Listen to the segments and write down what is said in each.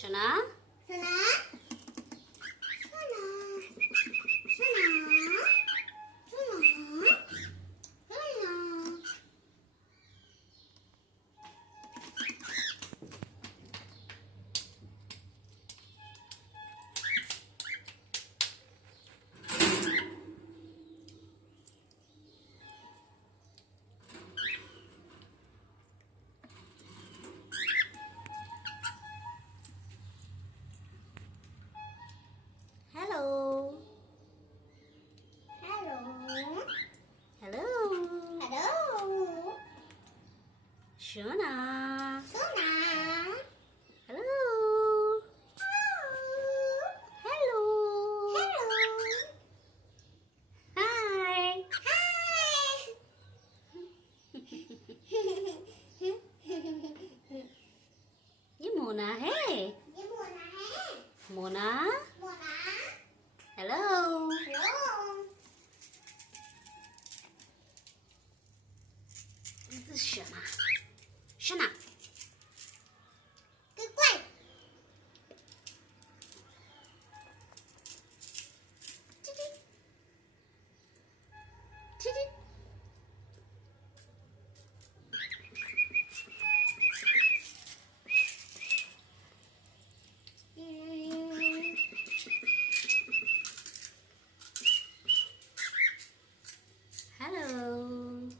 সোনা সোনা সোনা সোনা সোনা সোনা হ্যালো হ্যালো হ্যালো হ্যালো সোনা সোনা হ্যালো হ্যালো হাই ये मोना है Mona hello This is Shana. Shana. Titi. Hello.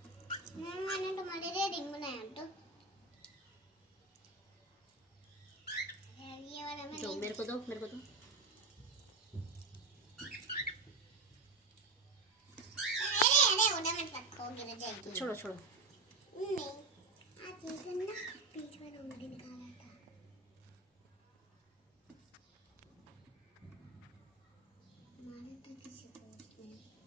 मैंने तुम्हारे लिए रिंग बनाया तो ये वाला मैं दो मेरे को दो मेरे को दो अरे उधर मत रखो गिर जाएगी छोड़ो छोड़ो नहीं आज ये ना बीच में उंगली निकाला था माने तो किसी को उसने